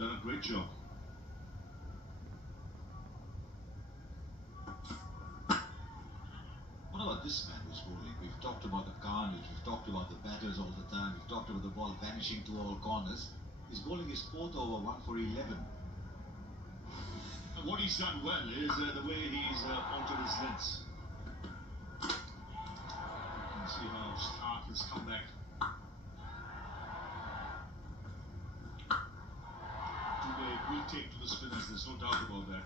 done a great job. What about this man who's bowling? We've talked about the carnage, we've talked about the batters all the time, we've talked about the ball vanishing to all corners. He's bowling his fourth over, 1 for 11. And what he's done well is the way he's altered his lengths. You can see how Stark has come back. Today will take to the spinners, there's no doubt about that.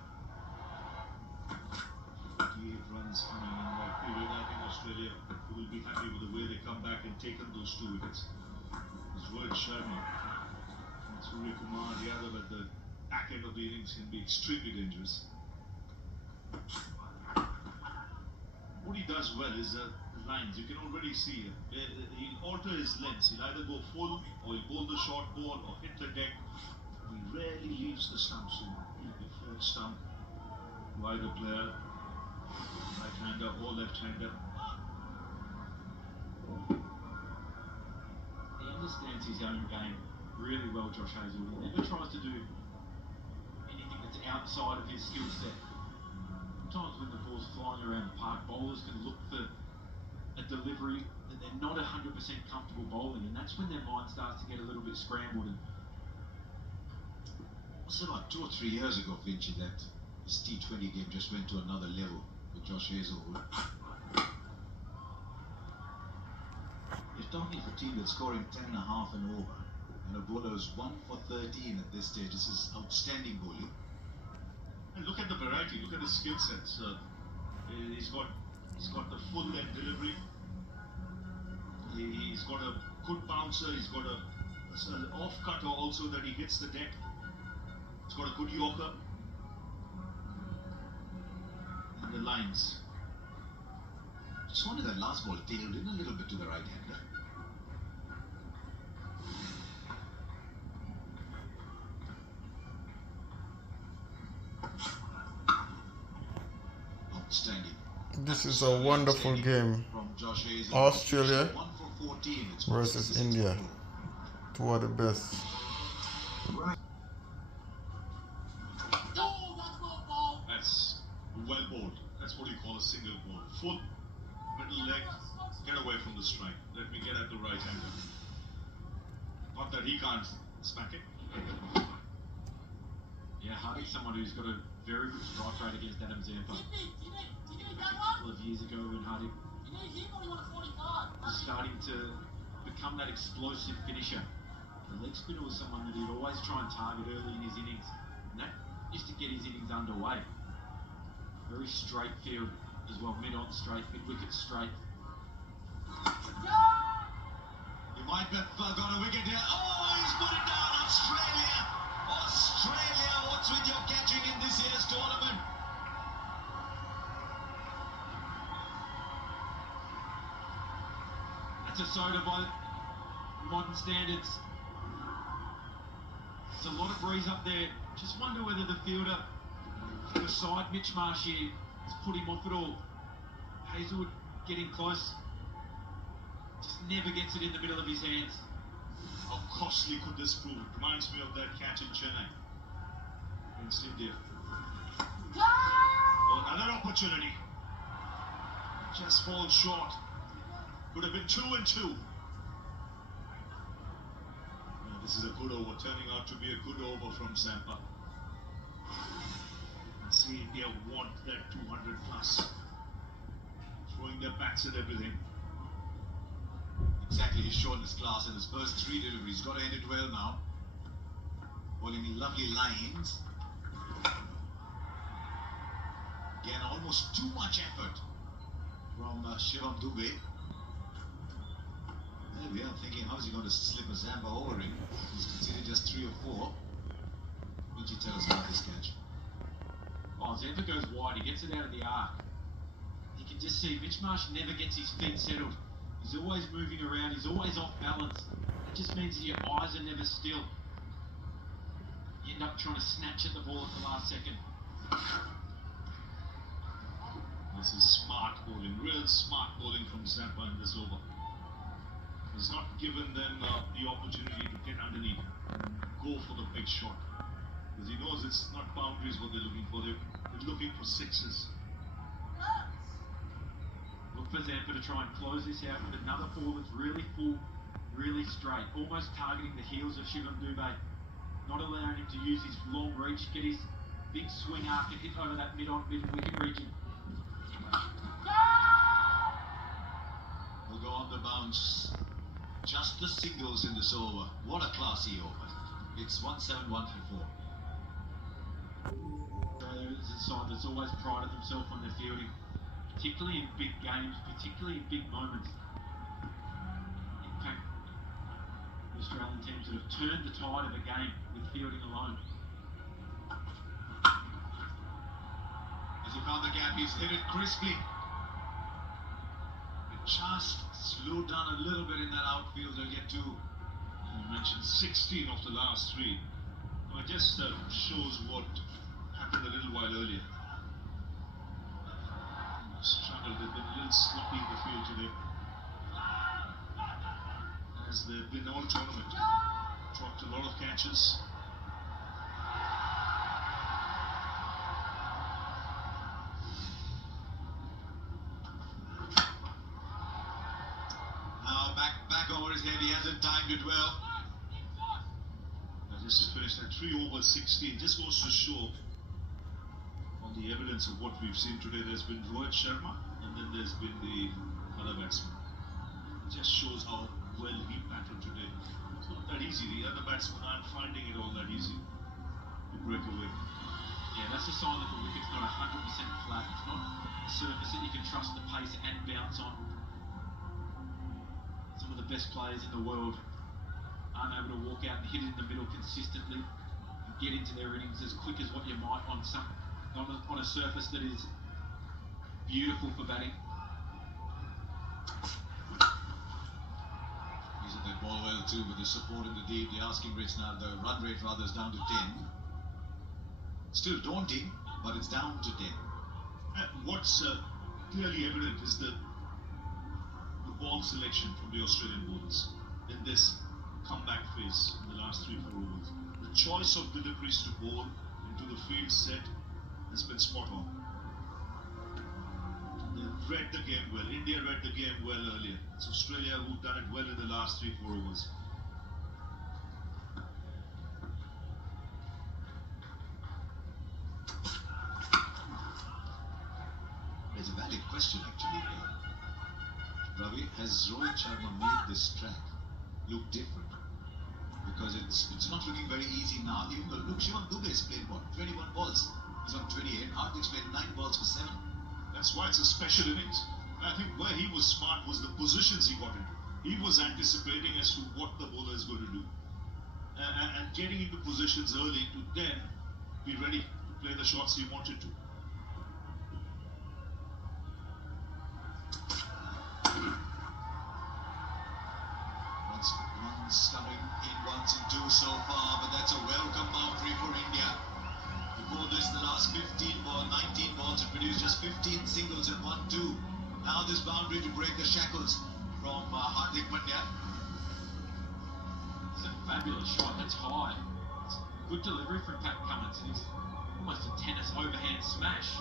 58 runs coming in that period. I think Australia will be happy with the way they come back and taken those 2 wickets. It's Rohit Sharma and Surya Kumar Yadav at the back end of the innings can be extremely dangerous. What he does well is the lines. You can already see he'll alter his lengths. He'll either go full or he'll bowl the short ball or hit the deck. He rarely leaves the stump, so he'll be fourth stump to either player, right-hander or left-hander. He understands his own game really well, Josh Hazlewood. He never tries to do anything that's outside of his skill set. Sometimes when the ball's flying around the park, bowlers can look for a delivery that they're not 100% comfortable bowling, and that's when their mind starts to get a little bit scrambled. And Was it about 2 or 3 years ago, Finchy, that his T20 game just went to another level with Josh Hazlewood? You're talking for a team that's scoring 10.5 and over, and a bowler's 1 for 13 at this stage. This is outstanding bowling. And look at the variety, look at the skill sets. He's got the full leg delivery. He's got a good bouncer. He's got an off cutter also that he hits the deck. He's got a good yorker. And the lines. Just wonder that last ball tailed in a little bit to the right-hander. Outstanding. This is a wonderful game. Australia versus India. 2 of the best. That's well bowled. That's what you call a single ball. Full, middle leg, get away from the strike. Let me get at the right hander. Not that he can't smack it. yeah, Harding's someone who's got a very good strike rate against Adam Zampa. A couple of years ago when Harding was starting to become that explosive finisher. The leg spinner was someone that he'd always try and target early in his innings, and that used to get his innings underway. Very straight field as well, mid-on straight, mid-wicket straight. He might have got a wicket here. Oh, he's put it down, Australia! Australia, what's with your catching in this year's tournament? That's a soda by modern standards. It's a lot of breeze up there. Just wonder whether the fielder beside Mitch Marsh here has put him off at all. Hazlewood getting close. Just never gets it in the middle of his hands. How costly could this prove? It reminds me of that catch in Chennai against India. Oh, another opportunity. Just falls short. Could have been 2 and 2. This is a good over, turning out to be a good over from Zampa. And see India want that 200 plus. Throwing their backs at everything. Exactly, he's shown his class in his first 3 deliveries. He's got to end it well now. Bowling lovely lines. Again, almost too much effort from Shivam Dube. There we are, thinking how's he going to slip a Zampa over him? He's conceded just 3 or 4. Would you tell us about this catch? Oh, Zampa goes wide, he gets it out of the arc. You can just see Mitch Marsh never gets his feet settled. He's always moving around, he's always off balance. That just means that your eyes are never still. You end up trying to snatch at the ball at the last second. This is smart bowling, real smart bowling from Zampa in this over. He's not given them the opportunity to get underneath, go for the big shot. fours. It's not boundaries what they're looking for. They're looking for sixes. Look for Zampa to try and close this out with another ball that's really full, really straight, almost targeting the heels of Shivam Dubé, not allowing him to use his long reach, get his big swing arc and hit over that mid wicket region. Will go on the bounce. Just the singles in this over. What a classy over. It's 1-7-1 for 4. Australia is a side that's always prided themselves on their fielding, particularly in big games, particularly in big moments. In fact, the Australian teams that have turned the tide of a game with fielding alone. As he found the gap, he's hit it crisply. It just slowed down a little bit in that outfield. They'll get to. You mentioned 16 of the last 3. It just shows what happened a little while earlier. Struggled, they've been a little sloppy in the field today, as they've been all tournament. Dropped a lot of catches. Now back over his head. He hasn't timed it well. Just to finish that 3 over 16 just goes to show on the evidence of what we've seen today. There's been Rohit Sharma and then there's been the other batsman. It just shows how well he batted today. It's not that easy. The other batsmen aren't finding it all that easy to break away. Yeah, that's a sign that the wicket's not 100% flat. It's not a surface that you can trust the pace and bounce on. Some of the best players in the world aren't able to walk out and hit it in the middle consistently and get into their innings as quick as what you might on a surface that is beautiful for batting. He's at that ball well too, with the support in the deep. The asking rates now, the run rate rather, is down to 10. Still daunting, but it's down to 10. What's clearly evident is the ball selection from the Australian bowlers in this comeback phase in the last 3-4 overs. The choice of deliveries to bowl into the field set has been spot on. They've read the game well. India read the game well earlier. It's Australia who've done it well in the last 3-4 overs. It's a valid question actually. Ravi, has Rohit Sharma made this track look different? Because it's not looking very easy now. Even though, look, Shivam Dubé has played what, 21 balls. He's on 28. Hardik's played 9 balls for 7. That's why it's a special innings. I think where he was smart was the positions he got into. He was anticipating as to what the bowler is going to do. And getting into positions early to then be ready to play the shots he wanted to. Runs coming in 1s and 2s so far, but that's a welcome boundary for India. Before this, the last 19 balls had produced just 15 singles and 1-2. Now this boundary to break the shackles from Hardik Pandya. It's a fabulous shot. That's high. It's good delivery from Pat Cummins. It's almost a tennis overhand smash.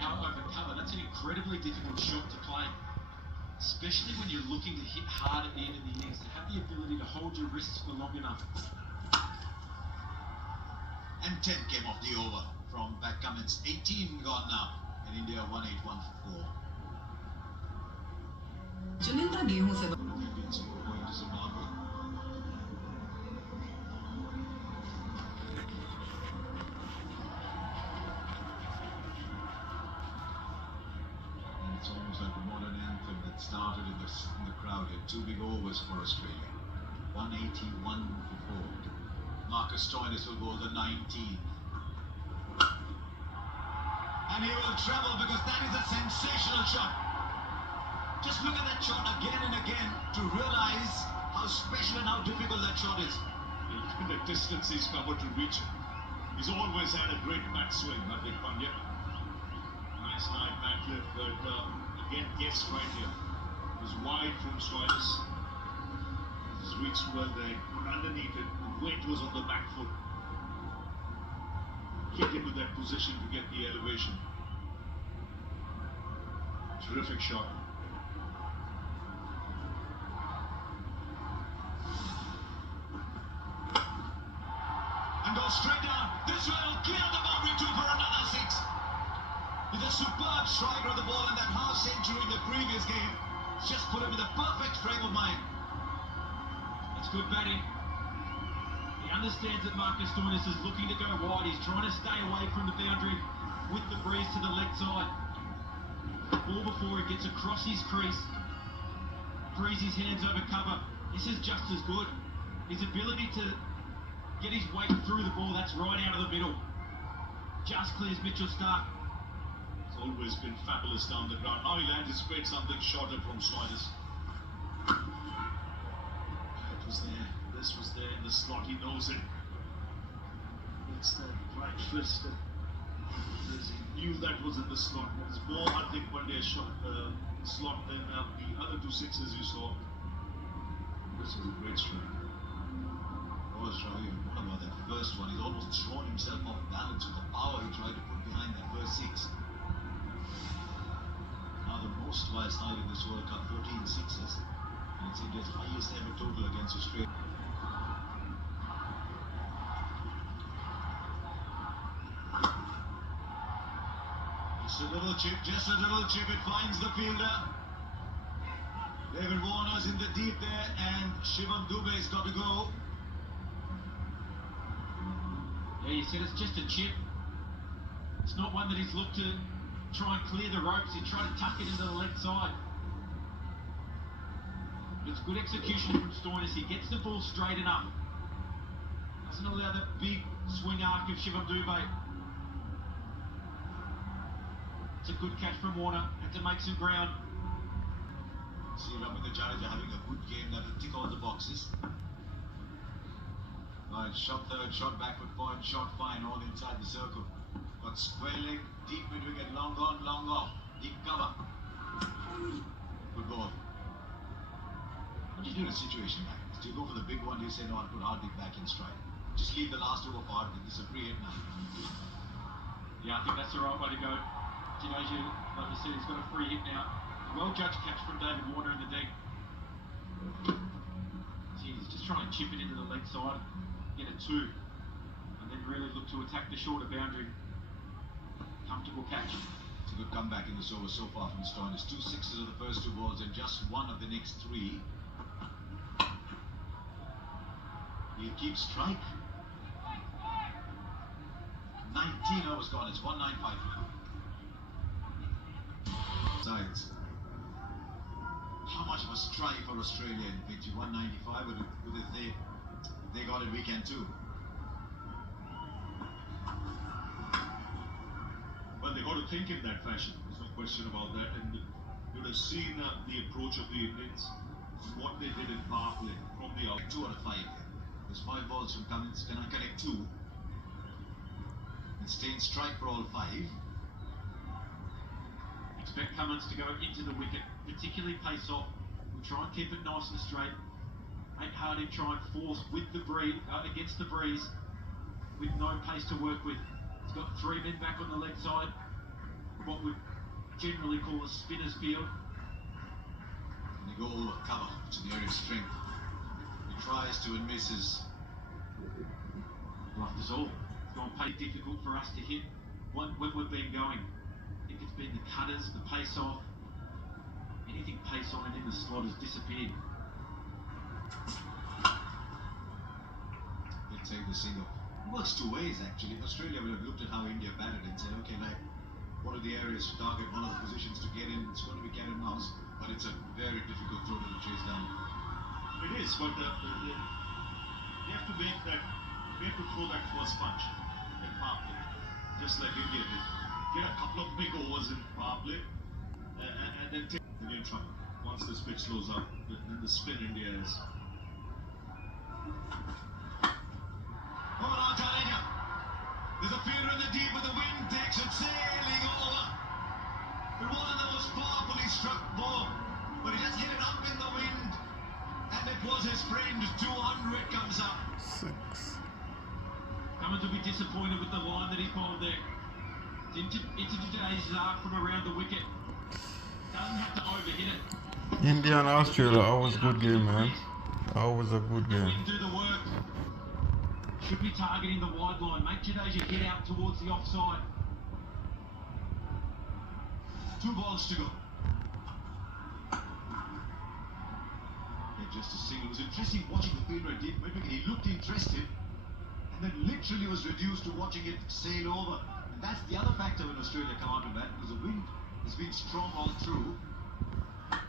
Out over cover. That's an incredibly difficult shot to play, especially when you're looking to hit hard at the end of the innings, to have the ability to hold your wrists for long enough. And 10 came off the over from Pat Cummins. 18 gone now, and India 1-8-1 for 4. चुनिंदा गेहूं से Going to Zimbabwe. And it's almost like a modern anthem that started in the crowd here. 2 big overs for Australia. 181 for 4. Marcus Stoinis will bowl the 19. And he will treble because that is a sensational shot. Just look at that shot again and again to realize how special and how difficult that shot is. The distance he's covered to reach it. He's always had a great back swing, Hardik Pandya. Nice line back lift, but again guessed right here. It was wide from Stoinis. He's reached well there, put underneath it. The weight was on the back foot. get into that position to get the elevation. Terrific shot. And goes straight down. This will clear the boundary too for another 6. With a superb striker of the ball in that half century in the previous game. It's just put him in the perfect frame of mind. That's good batting. He understands that Marcus Stoinis is looking to go wide. He's trying to stay away from the boundary with the breeze to the leg side. The ball before it gets across his crease. Frees his hands over cover. This is just as good. His ability to get his weight through the ball, that's right out of the middle. Just clears Mitchell Starc. It's always been fabulous down the ground. Now he'll anticipate something shorter from Stoinis. It was there. This was there in the slot. He knows it. It's that right fist. He knew that was in the slot. There's more Hardik Pandya shot slot than the other 2 sixes you saw. This was a great strike. Oh, Ravi, what about that first one? He's almost thrown himself off balance with the power he tried to put behind that first 6. Now the most West Nile in this World Cup, 14 sixes. And it's India's highest ever total against Australia. Just a little chip, it finds the fielder. David Warner's in the deep there, and Shivam Dube's got to go. Yeah, you said it's just a chip. It's not one that he's looked to try and clear the ropes. He tried to tuck it into the leg side. But it's good execution from Stoinis. He gets the ball straight enough. Doesn't allow the big swing arc of Shivam Dube. It's a good catch from Warner. Had to make some ground. See Ravindra Jadeja having a good game that will tick all the boxes. Right, shot third, shot backward point, shot fine, all inside the circle. Got square leg, deep mid wicket, long on, long off, deep cover. Good ball. What do you do in a situation like this? Do you go for the big one? Do you say, no, I'll put Hardik back in stride? Just leave the last over for Hardik. This is a free hit now. Yeah, I think that's the right way to go. Jadeja, like you said, he's got a free hit now. Well judged catch from David Warner in the deep. See, he's just trying to chip it into the leg side, get a 2, and then really look to attack the shorter boundary. Comfortable catch. It's a good comeback in this over so far from Stoinis. 2 sixes of the first 2 balls and just 1 of the next 3. He'll keep strike. 19 overs gone. It's 195. Sides. How much of a strike for Australia in pitch? 195, but if they got it, we can too. Well, they got to think in that fashion. There's no question about that. And you would have seen the approach of the Indians, what they did in power play from the out. 2 out of 5. There's 5 balls from Cummins. Can I collect 2? And stay in strike for all 5. Expect Cummins to go into the wicket, particularly pace off. We'll try and keep it nice and straight. Ain't hard to try and force with the breeze, against the breeze, with no pace to work with. He's got 3 men back on the leg side, what we generally call a spinner's field. And they go over cover, which is the area of strength. He tries to and misses. Like us all, it's gone pretty difficult for us to hit when we've been going. I think it's been the cutters, the pace off. Anything pace on and in the slot has disappeared. They take the single. It works 2 ways actually. Australia will have looked at how India batted and said, okay, like, what are the areas to target, what are the positions to get in? It's going to be cat and mouse, but it's a very difficult throw to chase down. It is, but they have to make that. They have to throw that first punch in power play, just like India did. Get a couple of big overs in power play, and then take Indian trouble. Once this pitch slows up, then the spin India is. Oh, now Jadeja. There's a fielder in the deep with the wind takes it sailing over. It wasn't the most powerfully struck ball, but he just hit it up in the wind, and it was his friend. 200 comes up. 6. Cummins will be disappointed with the line that he bowled there. It's into today's from around the wicket. Doesn't have to overhit it. India and Australia, always good game, man. Always a good game. Do the work. Should be targeting the wide line. Make Jadeja hit out towards the offside. 2 balls to go. Just a single. It was interesting watching the fielder. He looked interested and then literally was reduced to watching it sail over. And that's the other factor when Australia come out to bat, because the wind has been strong all through. Well,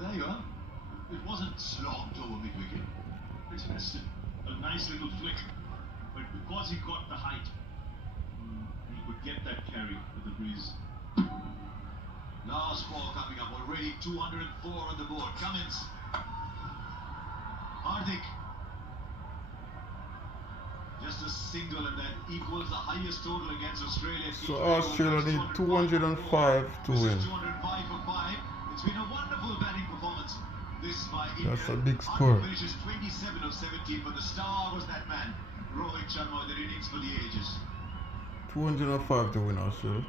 there you are. It wasn't slogged over mid-wicket. It's just A nice little flick, but because he got the height, he could get that carry with the breeze. last ball coming up. Already 204 on the board. Cummins. Hardik. Just a single, and that equals the highest total against Australia. So Australia need 205 to win. 205 for 5. It's been a wonderful batting performance. This by India. That's a big score. Finishes 27 of 17, but the star was that man, Rohit Sharma, with an innings for the ages. 205 to win Australia.